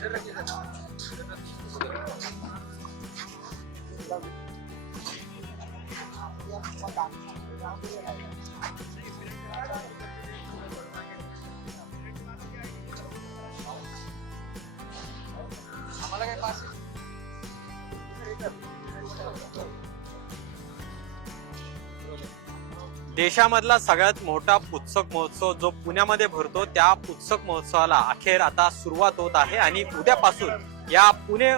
आम्हाला काय पास देशामधला सगळ्यात मोठा पुस्तक महोत्सव जो पुण्यामध्ये भरतो त्या पुस्तक महोत्सवाला अखेर आता सुरुवात होत आहे आणि उद्यापासून या पुणे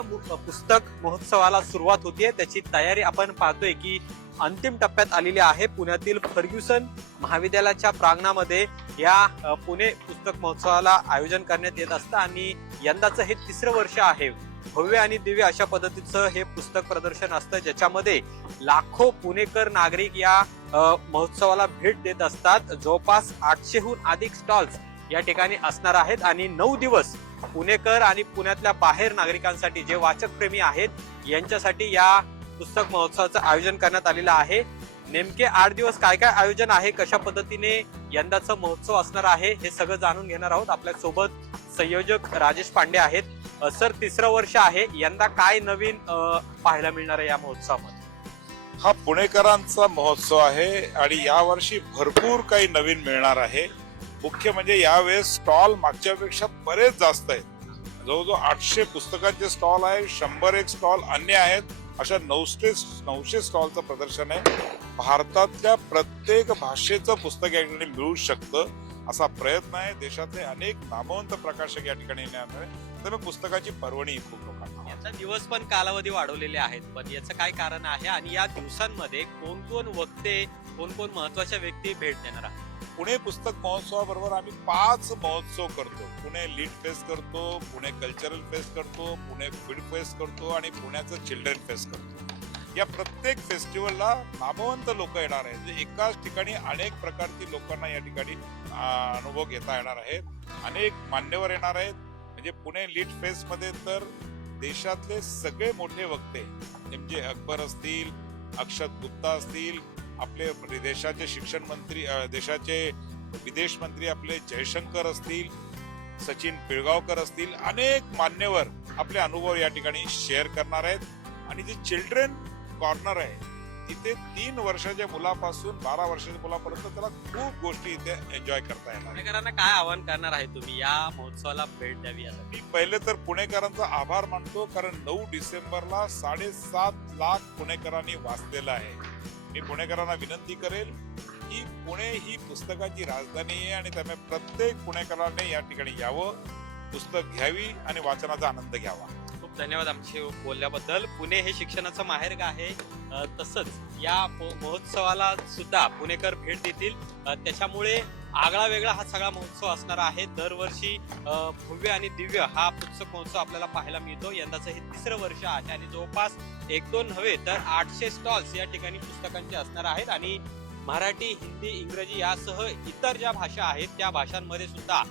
पुस्तक महोत्सवाला सुरुवात होतीये। त्याची तयारी आपण पाहतोय की अंतिम टप्प्यात आलेली आहे। पुण्यातील फर्ग्युसन महाविद्यालयाच्या प्रांगणामध्ये या पुणे पुस्तक महोत्सवाला आयोजन करण्यात येत असतं आणि यंदाचं हे 3रं वर्ष आहे। भव्य आणि दिव्य अशा पद्धतीचं हे पुस्तक प्रदर्शन असतं ज्याच्यामध्ये लाखो पुणेकर नागरिक या महोत्सवाला भेट देत असतात। जवळपास 800हून अधिक स्टॉल्स या ठिकाणी असणार आहेत आणि 9 दिवस पुणेकर आणि पुण्यातल्या बाहेर नागरिकांसाठी जे वाचक प्रेमी आहेत यांच्यासाठी या पुस्तक महोत्सवाचं आयोजन करण्यात आलेलं आहे। नेमके 8 दिवस काय काय आयोजन आहे, कशा पद्धतीने यंदाचा महोत्सव असणार आहे हे सगळं जाणून घेणार आहोत। आपल्या सोबत संयोजक राजेश पांडे आहेत। सर, 3रं वर्ष आहे, यंदा काय नवीन पाहायला मिळणार आहे या महोत्सवामध्ये? हा पुणेकरांचा महोत्सव आहे आणि यावर्षी भरपूर काही नवीन मिळणार आहे। मुख्य म्हणजे यावेळेस स्टॉल मागच्यापेक्षा बरेच जास्त आहेत। जवळजवळ 800 पुस्तकांचे स्टॉल आहे, 101 स्टॉल अन्य आहेत, अशा 900 स्टॉलचं प्रदर्शन आहे। भारतातल्या प्रत्येक भाषेचं पुस्तक या ठिकाणी मिळू शकतं असा प्रयत्न आहे। देशातले अनेक नामवंत प्रकाशक या ठिकाणी येणार आहे, त्यामुळे पुस्तकाची पर्वणी खूप लोकांना। याचा दिवस पण कालावधी वाढवलेले आहेत, पण याचं काय कारण आहे आणि या दिवसांमध्ये कोण कोण वक्ते, कोण कोण महत्वाच्या व्यक्ती भेट देणार आहेत? पुणे पुस्तक महोत्सवाबरोबर आम्ही 5 महोत्सव करतो। पुणे लीड फेस्ट करतो, पुणे कल्चरल फेस्ट करतो, पुणे फीड फेस्ट करतो आणि पुण्याचं चिल्ड्रन फेस्ट करतो। या प्रत्येक फेस्टिवलला नामवंत लोक येणार आहेत। एकाच ठिकाणी अनेक प्रकारची लोकांना या ठिकाणी अनुभव घेता येणार आहेत। अनेक मान्यवर येणार आहेत। म्हणजे पुणे लीड फेस्ट मध्ये तर देशातले सगळे मोठे वक्ते, म्हणजे अकबर असतील, अक्षत गुप्ता असतील, आपले देशाचे शिक्षण मंत्री, देशाचे विदेश मंत्री आपले जयशंकर असतील, सचिन पिळगावकर असतील, अनेक मान्यवर आपले अनुभव या ठिकाणी शेअर करणार आहेत। आणि जे चिल्ड्रन कॉर्नर आहे तिथे 3 वर्षाच्या मुलापासून 12 वर्षाच्या मुलापर्यंत त्याला खूप गोष्टी इथे एन्जॉय करता येणार। पुणेकरांना काय आवाहन करणार आहे तुम्ही या महोत्सवाला भेट द्यावी यासाठी? मी पहिले तर पुणेकरांचा आभार मानतो, कारण 9 डिसेंबरला 7.5 लाख पुणेकरांनी वाचलेलं आहे। मी पुणेकरांना विनंती करेल की पुणे ही पुस्तकाची राजधानी आहे आणि त्यामुळे प्रत्येक पुणेकरांनी या ठिकाणी यावं, पुस्तक घ्यावी आणि वाचनाचा आनंद घ्यावा। खूप धन्यवाद आमचे बोलल्याबद्दल। पुणे हे शिक्षणाचं माहेरघ आहे, तसंच या महोत्सवाला सुद्धा पुणेकर भेट देतील, त्याच्यामुळे आगळा वेगळा हा सगळा महोत्सव असणार आहे। दरवर्षी भव्य आणि दिव्य हा पुस्तक महोत्सव आपल्याला पाहायला मिळतो। यंदाचं हे 3रं वर्ष आहे आणि जवळपास 1-2 नव्हे तर 800 स्टॉल्स या ठिकाणी पुस्तकांचे असणार आहेत आणि मराठी, हिंदी, इंग्रजी यासह इतर ज्या भाषा आहेत त्या भाषांमध्ये सुद्धा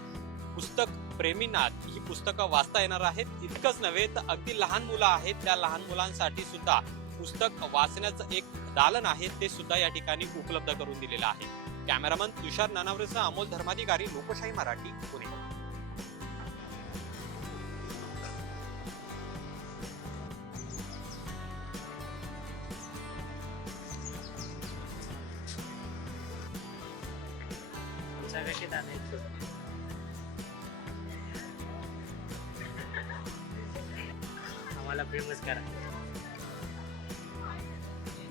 पुस्तक प्रेमींना ही पुस्तकं वाचता येणार आहेत। इतकंच नव्हे तर अगदी लहान मुलं आहेत, त्या लहान मुलांसाठी सुद्धा पुस्तक वाचण्याचं एक दालन आहे ते सुद्धा या ठिकाणी उपलब्ध करून दिलेलं आहे। कॅमेरामन तुषार नानावरेसह अमोल धर्माधिकारी, लोकशाही मराठी, पुणे। आम्हाला फेमस करा।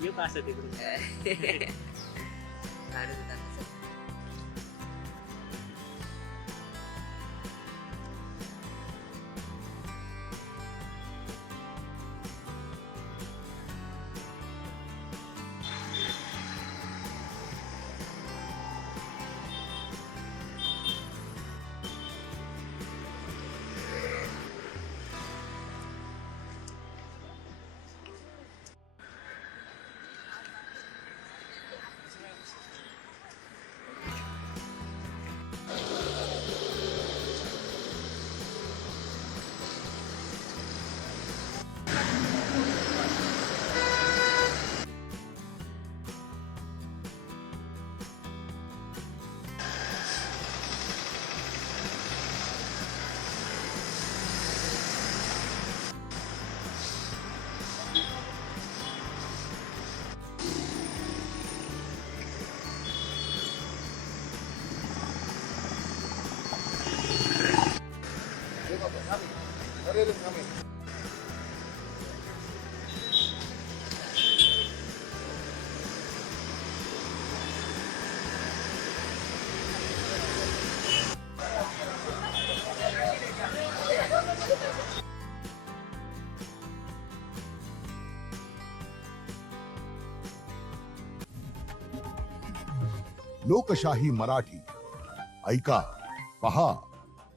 येऊ का असं तिकडून? लोकशाही मराठी. ऐका, पहा,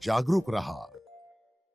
जागरूक रहा.